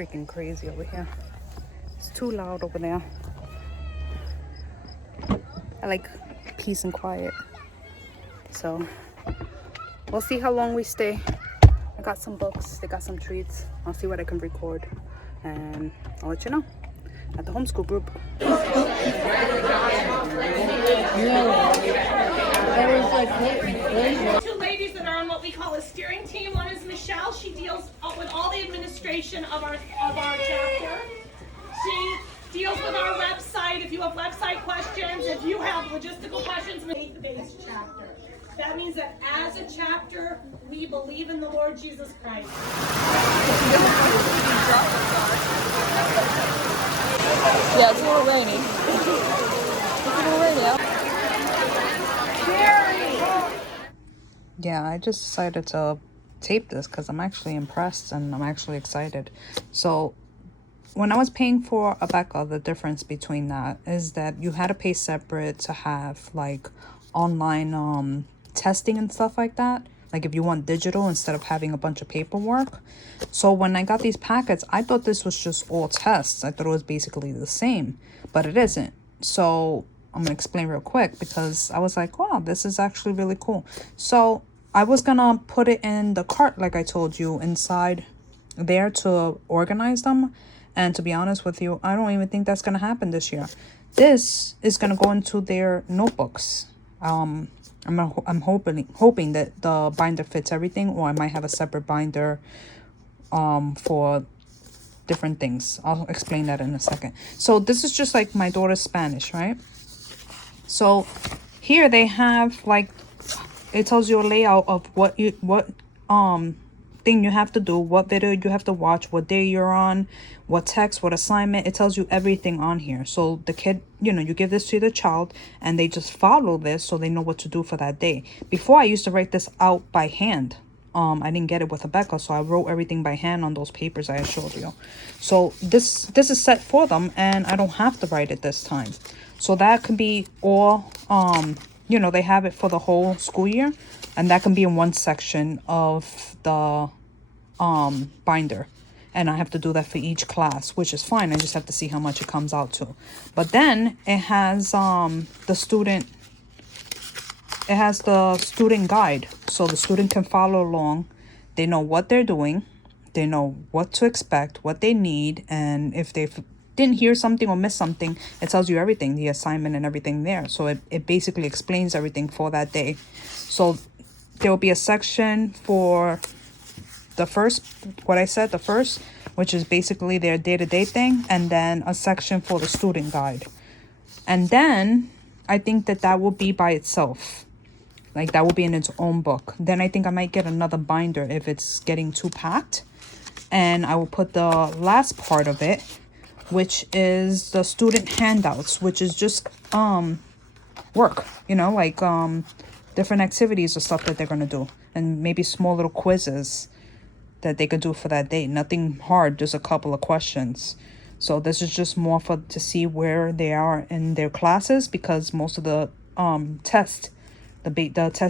freaking crazy over here. It's too loud over there. I like peace and quiet. So we'll see how long we stay. I got some books, they got some treats. I'll see what I can record and I'll let you know at the homeschool group. Two ladies that are on what we call a steering team. One is Michelle. She deals with all the administration of our chapter. She deals with our website. If you have website questions, if you have logistical questions, faith-based chapter. That means that as a chapter, we believe in the Lord Jesus Christ. Yeah, it's a little rainy. It's a little rainy out. Yeah, I just decided to tape this because I'm actually impressed and I'm actually excited. So when I was paying for Abeka, the difference between that is that you had to pay separate to have like online testing and stuff like that. Like if you want digital instead of having a bunch of paperwork. So when I got these packets, I thought this was just all tests. I thought it was basically the same, but it isn't. So I'm gonna explain real quick because I was like, wow, this is actually really cool. So I was gonna put it in the cart, like I told you, inside there to organize them. And to be honest with you, I don't even think that's gonna happen this year. This is gonna go into their notebooks. I'm hoping that the binder fits everything, or I might have a separate binder for different things. I'll explain that in a second. So this is just like my daughter's Spanish, right? So here they have like, it tells you a layout of what thing you have to do, what video you have to watch, what day you're on, what text, what assignment. It tells you everything on here. So the kid, you know, you give this to the child and they just follow this so they know what to do for that day. Before I used to write this out by hand. I didn't get it with Abeka, so I wrote everything by hand on those papers I showed you. So this is set for them and I don't have to write it this time. So that can be all, you know, they have it for the whole school year, and that can be in one section of the binder. And I have to do that for each class, which is fine. I just have to see how much it comes out to. But then it has the student guide, so the student can follow along. They know what they're doing, they know what to expect, what they need, and if they didn't hear something or miss something, it tells you everything, the assignment and everything there. So it basically explains everything for that day. So there will be a section for the first, what I said, the first, which is basically their day-to-day thing, and then a section for the student guide. And then I think that will be by itself. Like that will be in its own book. Then I think I might get another binder if it's getting too packed. And I will put the last part of it, which is the student handouts, which is just work, you know, like different activities or stuff that they're gonna do, and maybe small little quizzes that they could do for that day. Nothing hard, just a couple of questions. So this is just more to see where they are in their classes, because most of the test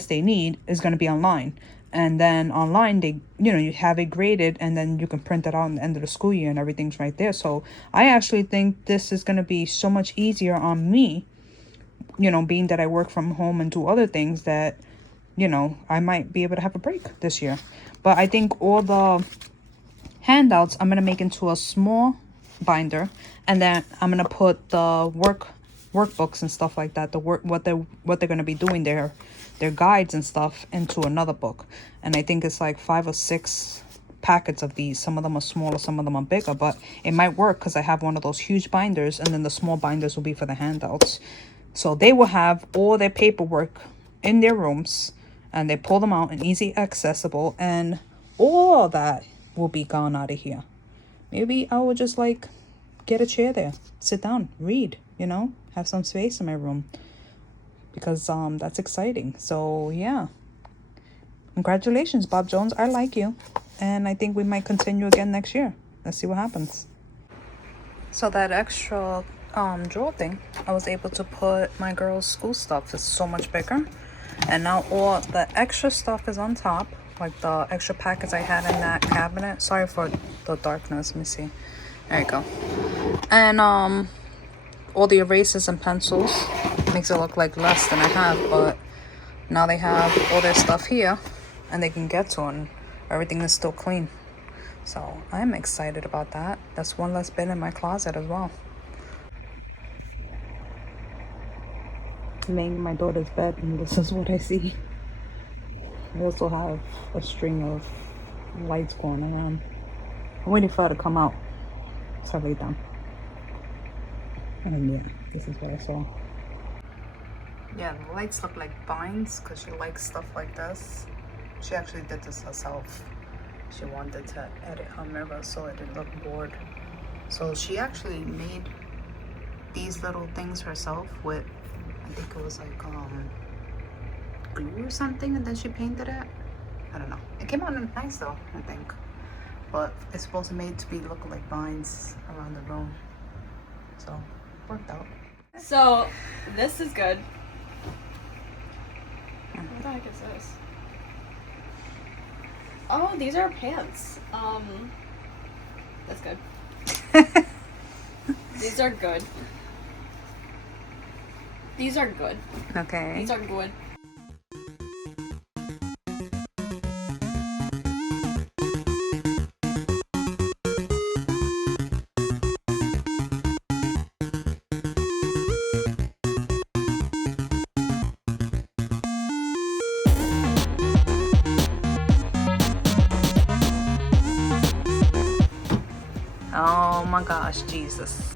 they need is going to be online. And then online, they, you know, you have it graded and then you can print it out at the end of the school year and everything's right there. So I actually think this is going to be so much easier on me, you know, being that I work from home and do other things, that, you know, I might be able to have a break this year. But I think all the handouts I'm going to make into a small binder, and then I'm going to put the workbooks and stuff like that, what they're going to be doing, their guides and stuff, into another book. And I think it's like 5 or 6 packets of these. Some of them are smaller, some of them are bigger, but it might work because I have one of those huge binders, and then the small binders will be for the handouts. So they will have all their paperwork in their rooms, and they pull them out and easy accessible, and all that will be gone out of here. Maybe I will just like get a chair there, sit down, read, you know, have some space in my room, because that's exciting. So yeah, congratulations, Bob Jones. I like you, and I think we might continue again next year. Let's see what happens. So that extra drawer thing, I was able to put my girls' school stuff. It's so much bigger, and now all the extra stuff is on top, like the extra packets I had in that cabinet. Sorry for the darkness. Let me see. There you go. And all the erasers and pencils. Makes it look like less than I have, but now they have all their stuff here and they can get to it, and everything is still clean. So I'm excited about that. That's one less bin in my closet as well. Laying in my daughter's bed, and this is what I see. I also have a string of lights going around. I'm waiting for her to come out. So I lay down. And yeah, this is what I saw. Yeah, the lights look like vines because she likes stuff like this. She actually did this herself. She wanted to edit her mirror so it didn't look bored. So she actually made these little things herself with, I think it was like glue or something, and then she painted it. I don't know. It came out nice though, I think. But it's supposed to be made to be look like vines around the room. So worked out. So this is good. What the heck is this? Oh, these are pants. That's good. These are good. These are good. Okay. These are good. Oh my gosh, Jesus.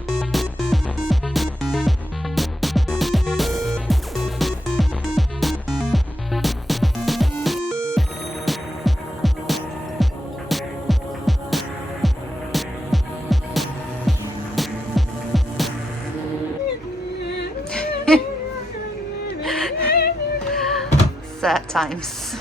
Sad times.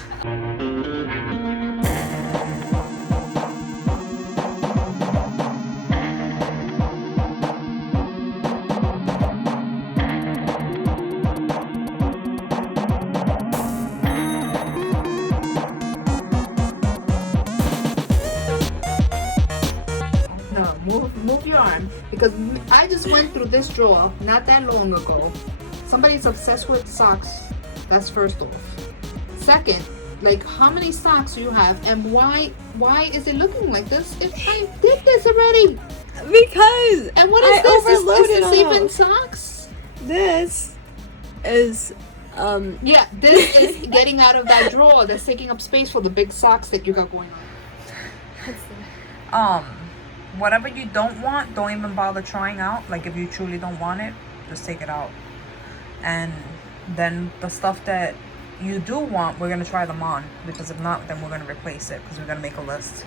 Move your arm, because I just went through this drawer not that long ago. Somebody's obsessed with socks. That's first off. Second, like, how many socks do you have, and why is it looking like this if I did this already? Because And what is this? overloaded Is this on even them. socks? This is Yeah, this is getting out of that drawer that's taking up space for the big socks that you got going on. Whatever you don't want, don't even bother trying out. Like, if you truly don't want it, just take it out. And then the stuff that you do want, we're gonna try them on, because if not, then we're gonna replace it, because we're gonna make a list.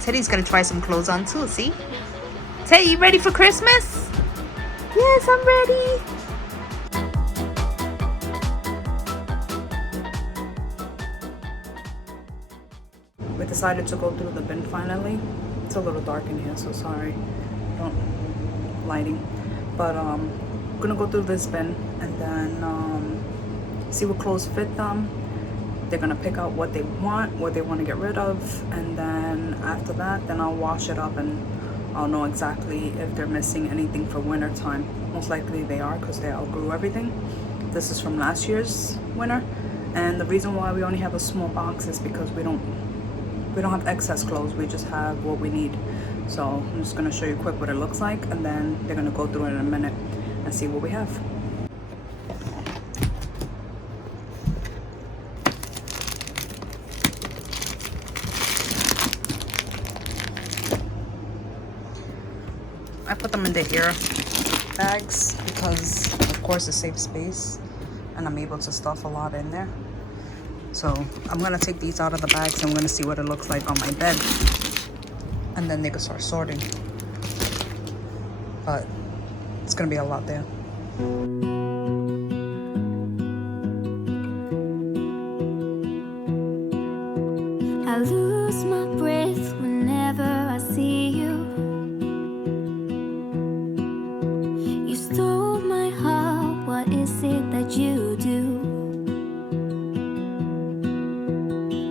Teddy's gonna try some clothes on too, see? Teddy, you ready for Christmas? Yes, I'm ready. We decided to go through the bin finally. It's a little dark in here, so sorry. Lighting. But I'm gonna go through this bin and then see what clothes fit them. They're gonna pick out what they want to get rid of, and then after that, then I'll wash it up and I'll know exactly if they're missing anything for winter time. Most likely they are, because they outgrew everything. This is from last year's winter, and the reason why we only have a small box is because we don't have excess clothes. We just have what we need. So I'm just gonna show you quick what it looks like, and then they're gonna go through it in a minute and see what we have. I put them in the hair bags because course, it saves space, and I'm able to stuff a lot in there. So I'm gonna take these out of the bags and I'm gonna see what it looks like on my bed, and then they can start sorting. But it's gonna be a lot there. I lose my breath whenever I see you. You stole my heart, what is it that you do?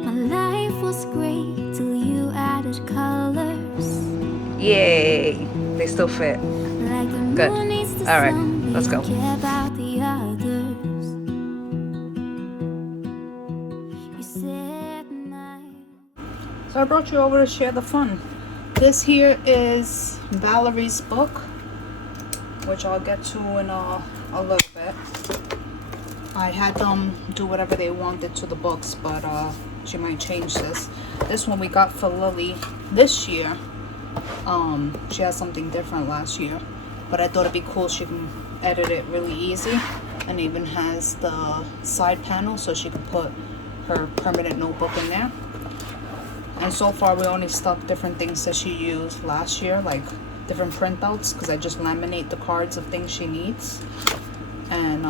My life was great till you added colors. Yay! They still fit. Like the Good. moon needs the All right, sun, we let's go. don't care about the others. You said night. So I brought you over to share the fun. This here is Valerie's book, which I'll get to in a little bit. I had them do whatever they wanted to the books, but she might change this. This one we got for Lily this year. She had something different last year, but I thought it'd be cool. She can edit it really easy, and even has the side panel so she can put her permanent notebook in there. And so far we only stuck different things that she used last year, like different printouts, because I just laminate the cards of things she needs. And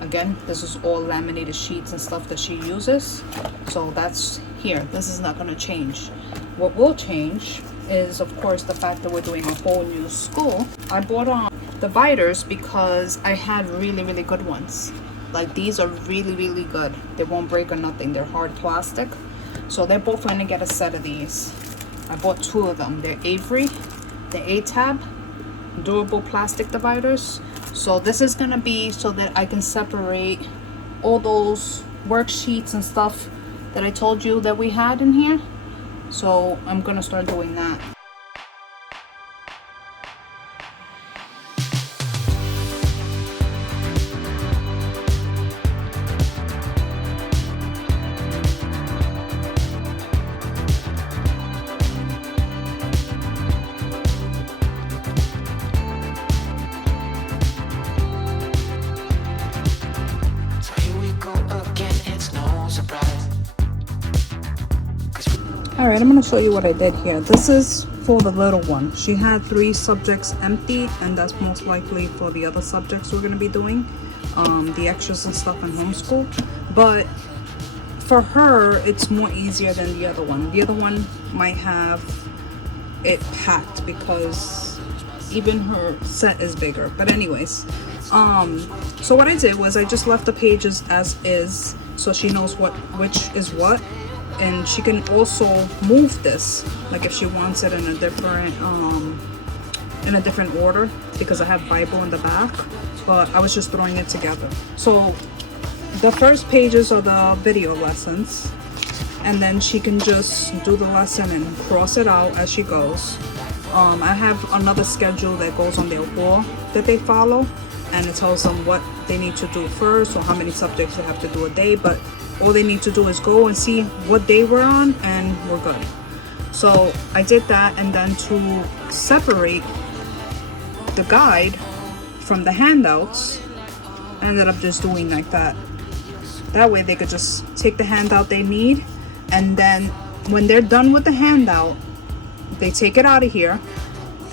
again, this is all laminated sheets and stuff that she uses, so that's here. This is not going to change. What will change is, of course, the fact that we're doing a whole new school. I bought dividers because I had really good ones. Like, these are really good. They won't break or nothing. They're hard plastic. So they're both going to get a set of these. I bought 2 of them. They're Avery, the A-tab, durable plastic dividers. So this is going to be so that I can separate all those worksheets and stuff that I told you that we had in here. So I'm going to start doing that. Alright, I'm going to show you what I did here. This is for the little one. She had 3 subjects empty, and that's most likely for the other subjects we're going to be doing. The extras and stuff in homeschool. But for her, it's more easier than the other one. The other one might have it packed because even her set is bigger. But anyways, so what I did was I just left the pages as is, so she knows which is what. And she can also move this, like if she wants it in a different order, because I have Bible in the back, but I was just throwing it together. So the first pages are the video lessons, and then she can just do the lesson and cross it out as she goes. I have another schedule that goes on their wall that they follow, and it tells them what they need to do first or how many subjects they have to do a day, but all they need to do is go and see what day we're on and we're good. So I did that, and then to separate the guide from the handouts, I ended up just doing like that. That way they could just take the handout they need, and then when they're done with the handout, they take it out of here,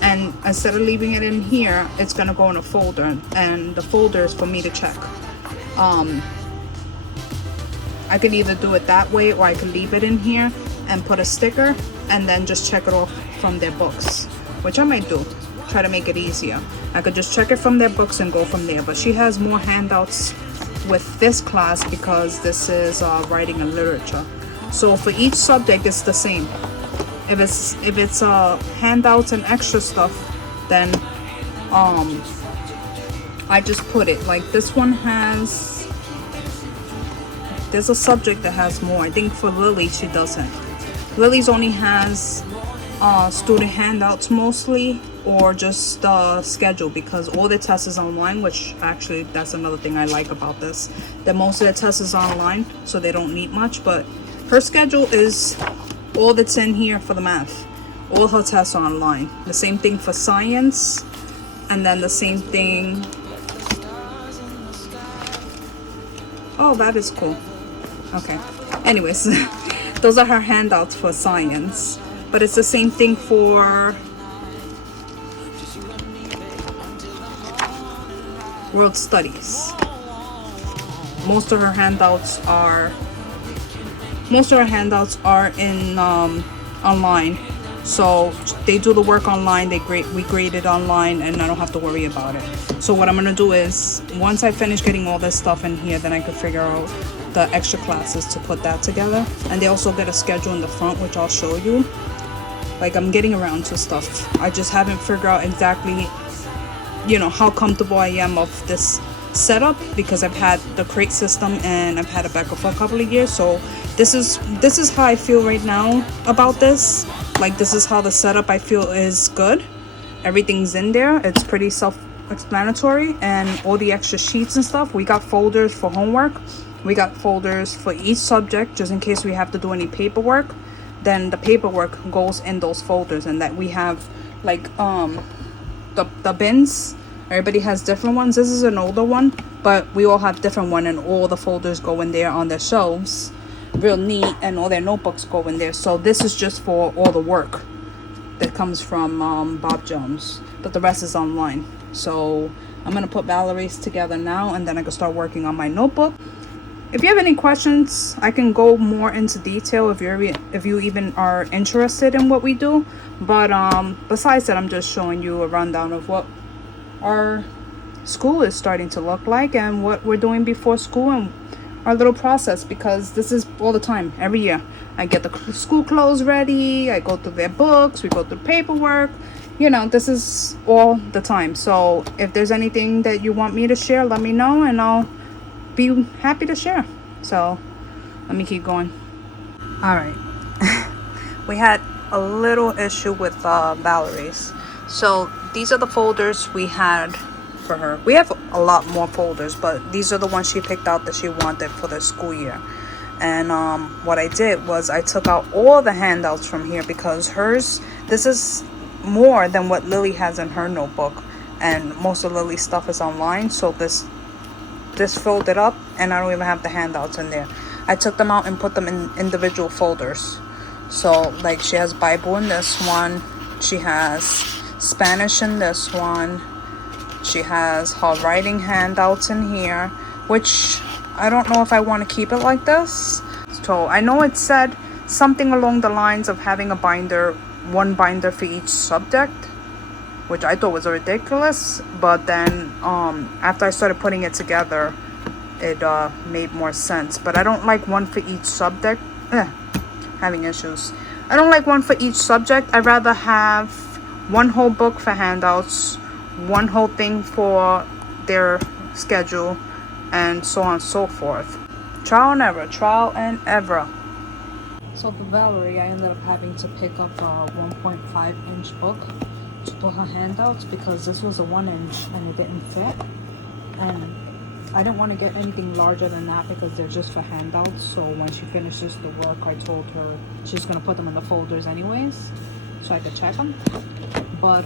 and instead of leaving it in here, it's gonna go in a folder, and the folder is for me to check. I can either do it that way, or I can leave it in here and put a sticker and then just check it off from their books, which I might do, try to make it easier. I could just check it from their books and go from there. But she has more handouts with this class because this is writing and literature. So for each subject, it's the same. If it's handouts and extra stuff, then I just put it like this one has. There's a subject that has more. I think for Lily, she doesn't. Lily's only has student handouts mostly, or just the schedule, because all the tests is online, which actually that's another thing I like about this, that most of the tests is online, so they don't need much. But her schedule is all that's in here for the math. All her tests are online. The same thing for science, and then the same thing Oh, that is cool. Okay. Anyways, those are her handouts for science. But it's the same thing for world studies. Most of her handouts are in online. So they do the work online, we grade it online, and I don't have to worry about it. So what I'm gonna do is, once I finish getting all this stuff in here, then I can figure out the extra classes to put that together. And they also get a schedule in the front, which I'll show you. Like, I'm getting around to stuff. I just haven't figured out exactly, how comfortable I am of this setup, because I've had the crate system and I've had it back for a couple of years. So this is how I feel right now about this. Like, this is how the setup I feel is good. Everything's in there. It's pretty self-explanatory, and all the extra sheets and stuff. We got folders for homework. We got folders for each subject, just in case we have to do any paperwork. Then the paperwork goes in those folders, and that we have like the bins. Everybody has different ones. This is an older one, but we all have different one, and all the folders go in there on their shelves. Real neat, and all their notebooks go in there. So this is just for all the work that comes from Bob Jones, but the rest is online. So I'm gonna put Valerie's together now, and then I can start working on my notebook. If you have any questions, I can go more into detail if you even are interested in what we do. But besides that, I'm just showing you a rundown of what our school is starting to look like, and what we're doing before school, and our little process, because this is all the time. Every year I get the school clothes ready, I go through their books, we go through paperwork. This is all the time. So if there's anything that you want me to share, let me know, and I'll be happy to share. So let me keep going. All right. We had a little issue with Valerie's. So these are the folders we had for her. We have a lot more folders, but these are the ones she picked out that she wanted for the school year. And what I did was I took out all the handouts from here, because this is more than what Lily has in her notebook, and most of Lily's stuff is online. So this folded up, and I don't even have the handouts in there. I took them out and put them in individual folders. So like, she has Bible in this one, she has Spanish in this one, she has her writing handouts in here, which I don't know if I want to keep it like this. So I know it said something along the lines of having a binder, one binder for each subject, which I thought was ridiculous. But then after I started putting it together, it made more sense. But I don't like one for each subject. Having issues. I don't like one for each subject. I'd rather have one whole book for handouts, one whole thing for their schedule, and so on and so forth. Trial and error. So for Valerie, I ended up having to pick up a 1.5-inch book to put her handouts, because this was a 1-inch and it didn't fit. And I didn't want to get anything larger than that, because they're just for handouts. So when she finishes the work, I told her she's going to put them in the folders anyways, so I could check them. But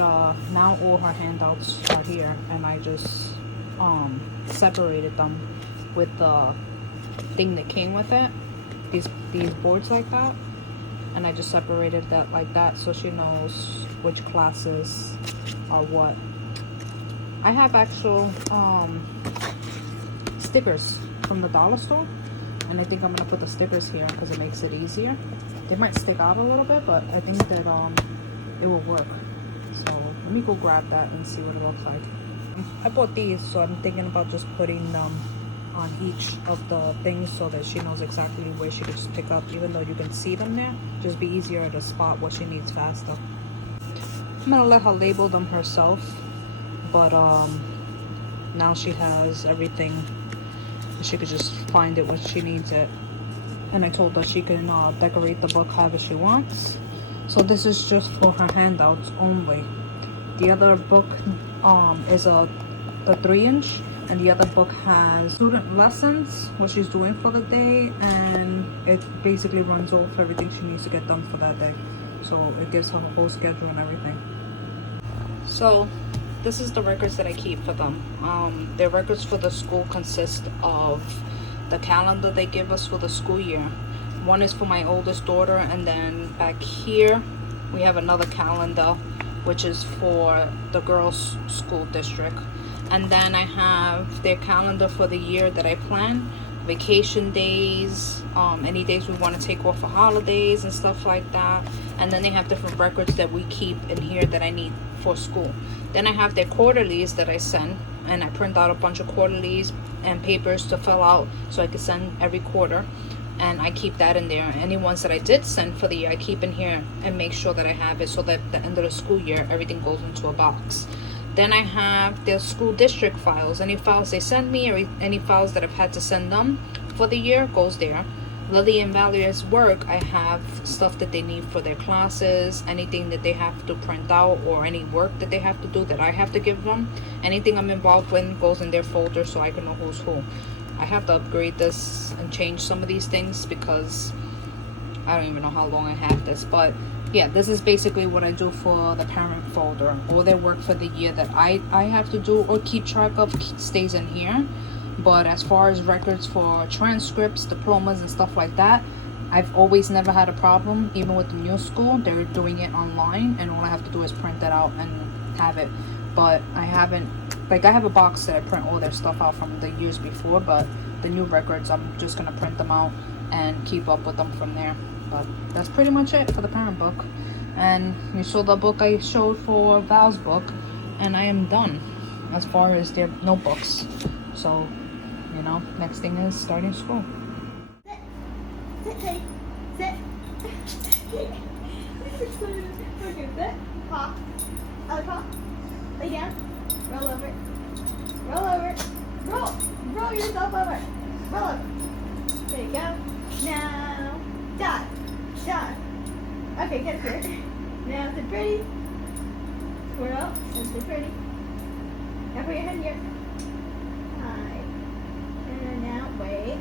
now all her handouts are here, and I just separated them with the thing that came with it, these boards like that, and I just separated that like that, so she knows which classes are what. I have actual stickers from the dollar store, and I think I'm gonna put the stickers here because it makes it easier. They might stick out a little bit, but I think that it will work. So let me go grab that and see what it looks like. I bought these, so I'm thinking about just putting them on each of the things, so that she knows exactly where she could just pick up, even though you can see them there. Just be easier to spot what she needs faster. I'm gonna let her label them herself, but now she has everything. She could just find it when she needs it. And I told her she can decorate the book however she wants. So this is just for her handouts only. The other book is the 3-inch, and the other book has student lessons, what she's doing for the day, and it basically runs over everything she needs to get done for that day. So it gives her a whole schedule and everything. So this is the records that I keep for them. Their records for the school consist of the calendar they give us for the school year. One is for my oldest daughter, and then back here we have another calendar which is for the girls' school district. And then I have their calendar for the year that I plan, vacation days, any days we want to take off for holidays and stuff like that. And then they have different records that we keep in here that I need for school. Then I have their quarterlies that I send, and I print out a bunch of quarterlies and papers to fill out so I can send every quarter, and I keep that in there. Any ones that I did send for the year I keep in here and make sure that I have it, so that at the end of the school year everything goes into a box. Then I have their school district files. Any files they send me, or any files that I've had to send them for the year goes there. Lily and Valerie's work, I have stuff that they need for their classes, anything that they have to print out, or any work that they have to do that I have to give them. Anything I'm involved with goes in their folder so I can know who's who. I have to upgrade this and change some of these things because I don't even know how long I have this. But yeah, this is basically what I do for the parent folder. All their work for the year that I have to do or keep track of stays in here. But as far as records for transcripts, diplomas, and stuff like that, I've always never had a problem. Even with the new school, they're doing it online, and all I have to do is print that out and have it. But I haven't, like, I have a box that I print all their stuff out from the years before, but the new records, I'm just gonna print them out and keep up with them from there. But that's pretty much it for the parent book. And you saw the book I showed for Val's book, and I am done as far as their notebooks. So, you know, next thing is starting school. Sit, sit, sit. Okay, sit. Pop. Other pop. Lay down. Roll over. Roll over. Roll yourself over. Roll over. There you go. Now, dot. Okay, get here. Now, sit pretty. Squirrel. And sit pretty. Now put your head here. Hi. And now, wait.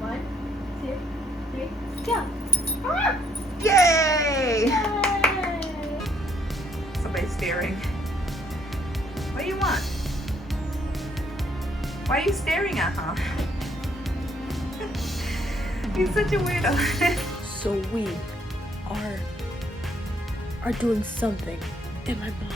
1, 2, 3, go. Ah! Yay! Yay! Somebody's staring. What do you want? Why are you staring at her? You're such a weirdo. So we are doing something, and my mom